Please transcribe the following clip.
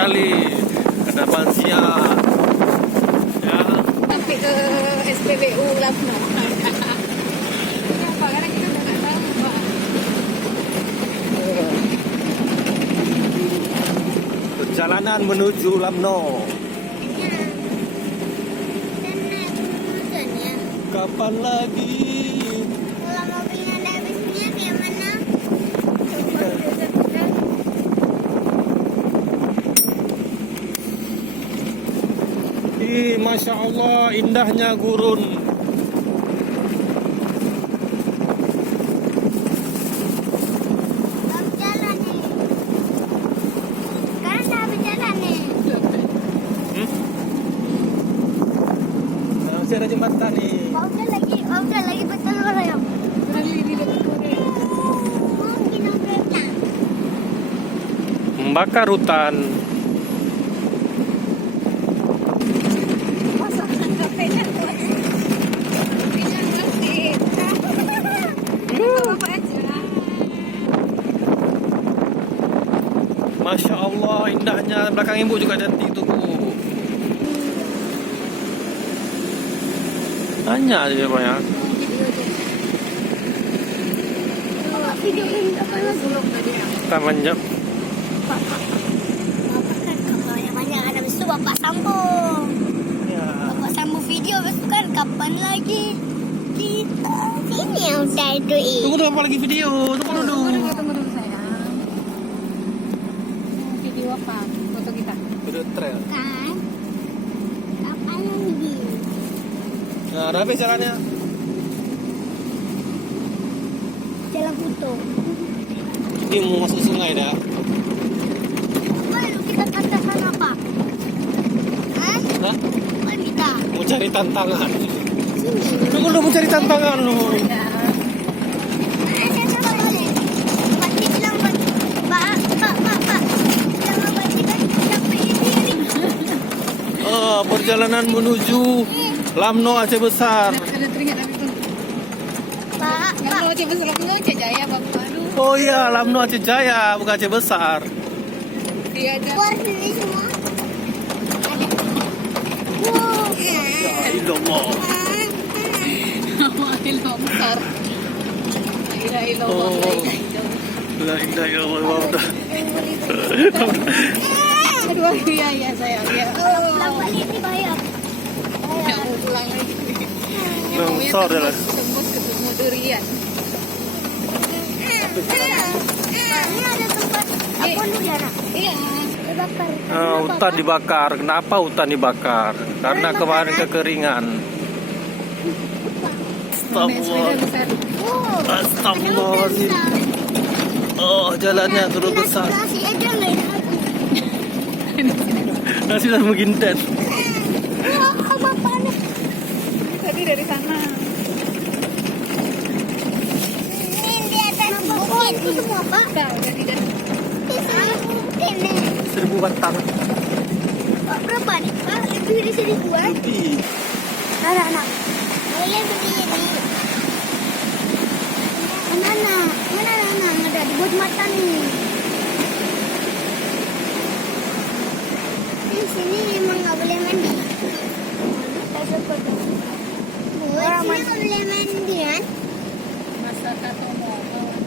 sekali. Ada Bansia. Ya. Sampai ke SPBU Lamno. Kenapa? Karena kita udah nggak tahu, Pak. Perjalanan menuju Lamno. Kapan lagi? Kalau mobilnya ada habisnya kayak mana? Masya Allah, indahnya gurun. Habis jalan nih. Sekarang udah habis jalan nih. Masih ada jembatan nih. Udah lagi betul ya. Mungkin kereta. Membakar hutan. Masakan kafenya kuat. Kafenya masih. Apa aja. Masya Allah, indahnya. Belakang ibu juga cantik tuh, Bu. Tanya aja Pak ya. Video ini apa lagi? Taman Jam. Bapak kan kalau banyak ada besok bapak sambung. Ya. Bapak sambung video besok kan kapan lagi kita sini yang udah itu Tunggu dulu, apa lagi video? Tunggu dulu. Tunggu dulu sayang. Video apa? Foto kita. Video trail. kan? Kapan lagi? Nah, udah habis jalannya. Jalan foto. Ini mau masuk sungai dah. Lalu kita kata sana apa? Hah? Nah, Apa kita? mau cari tantangan. Sini. Tunggu dulu, mau cari tantangan lu. Ada apa boleh? Pasti bilang Pak. Jangan pasti kan sampai di sini. Perjalanan menuju Lamno Aceh Besar. Ada teringat apa itu? Pak. Yang mau coba Lamno Aceh Jaya Bapak. Aduh, Oh iya, Lamno Aceh Jaya, bukan Aceh Besar. dia ada. Keluar sini semua. Ada. Wow. Ya ilallah. Nama Ilhamsar. La ilaha illallah. Oh. La ilaha illallah. Aduh, iya ya sayang ya. Pulang balik ini bayar. Ya mau pulang lagi. Longsor dah lah. Tembus ketemu durian. Ini ada tempat apa udara? Iya. Dibakar. Hutan dibakar. Kenapa hutan dibakar? Karena kemarin kekeringan. Naik sepeda Astagfirullah. besar. Oh. Astagfirullahaladzim. Oh, jalannya terus besar. Nasi aja nggak ada. Nasi sudah menginten. Wah, apa panas? Tadi dari sana. Ini di atas bukit. Itu semua Pak. Udah jadi. Ini 1000 batang. Pak berapa nih Pak? Lebih dari 1000-an. Lebih. Anak-anak. Boleh berdiri. Mana anak? Ada di buat mata nih. Di sini emang nggak boleh mandi. Buat sini nggak boleh mandi kan? Masak atau mau?